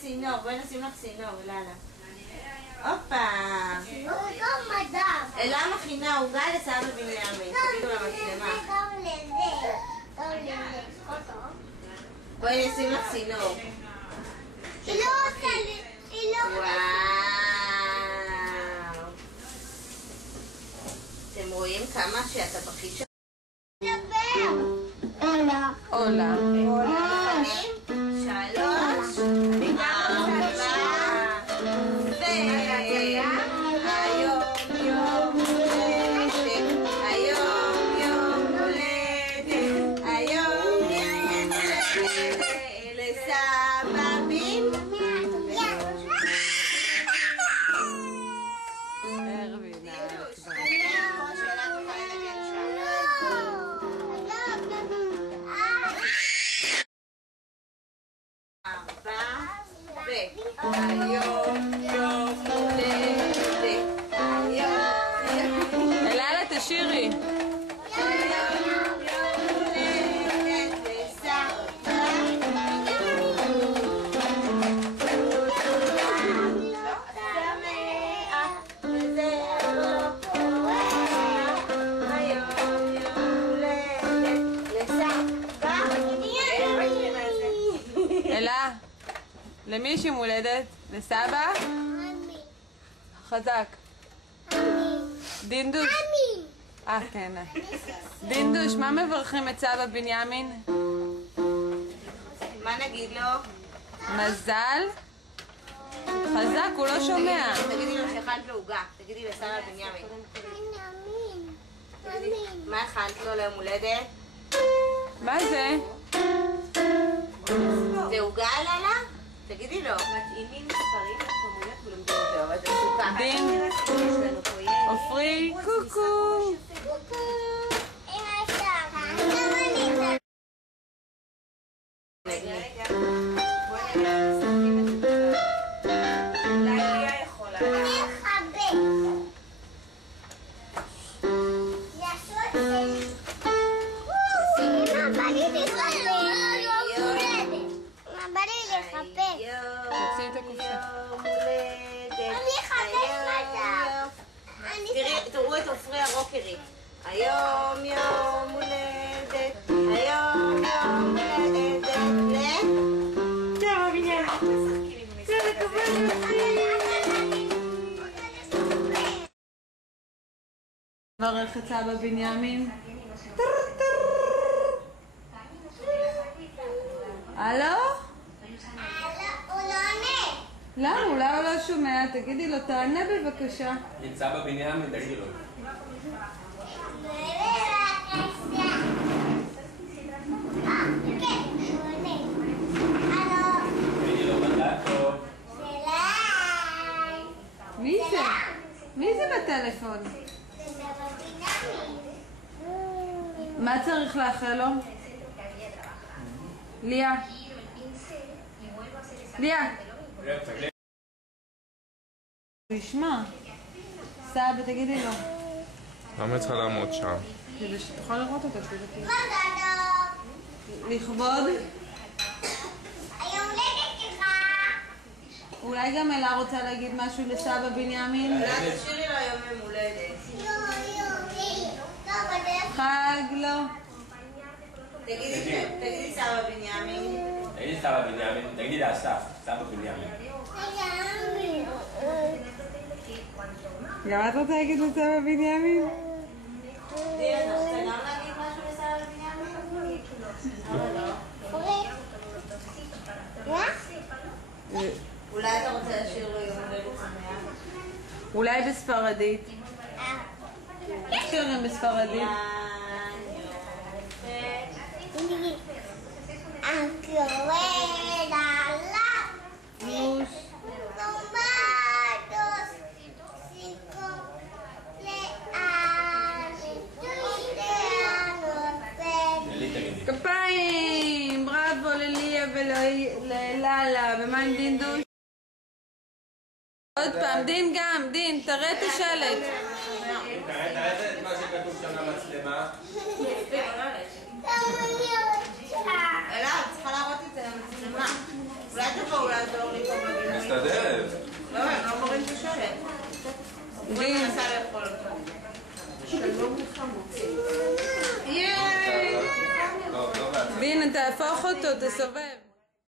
צינור, בואי נשים לך צינור, אללה. הופה. אלה מכינה עוגה לסבא בנימין. תגידו למצלמה. בואי נשים לך צינור. היא לא עושה לי, היא לא... וואו. אתם רואים כמה שאתה בכית שלך? עולה. עולה. שלוש. היום יום הולדת, היום יום הולדת, היום יום הולדת לסבא ארווינה. היום יום הולדת, היום אללה תשירי. אללה, למי יש יום הולדת? לסבא? חזק. דינדוש. כן. דינדוש, מה מברכים את סבא בנימין? מה נגיד לו? מזל? חזק, הוא לא שומע. תגידי לו שאכלת לו עוגה, תגידי לסבא בנימין. מה אכלת לו ליום הולדת? מה זה? זה עוגה אללה? תגידי לו. מתאימים מספרים לכמויות ולומדים אותו, אבל זה סוכה. דין, עופרי, קוקו. תוציאי את הקופסה. תראו את עופרי הרוקרית. היום יום הולדת, היום יום הולדת סבא בנימין. מברך את סבא בנימין. הלו? הוא לא עונה. למה? אולי הוא לא שומע. תגידי לו, תענה בבקשה. את סבא בנימין, תגידי לו. תגידי לו מזל טוב. מי זה? מי זה בטלפון? מה צריך לאחל לו? ליה. ליה. תשמע. סבא, תגידי לו. למה צריכה לעמוד שם? כדי שתוכל לראות אותה. לכבוד. היום הולדת שלך. אולי גם אלה רוצה להגיד משהו לסבא בנימין? אולי תשאירי לו היום יום הולדת. חג לו. תגידי סבא בנימין. תגידי סבא בנימין, תגידי לאסף, סבא בנימין. גם את רוצה להגיד לסבא בנימין? דין, אתה רוצה גם להגיד משהו לסבא בנימין? אולי אתה רוצה לשיר לו יום הולדת שמח? אולי בספרדית. שירים בספרדית. כפיים! בראבו לליה ולאללה. ומה עם דינדוש? עוד פעם, דין גם, דין, תראה את השלט. תראה את מה שכתוב שם למצלמה. אלה, את צריכה להראות את זה למצלמה. אולי תבואו לעזור לי. דין. בין, תהפוך אותו, תסובב.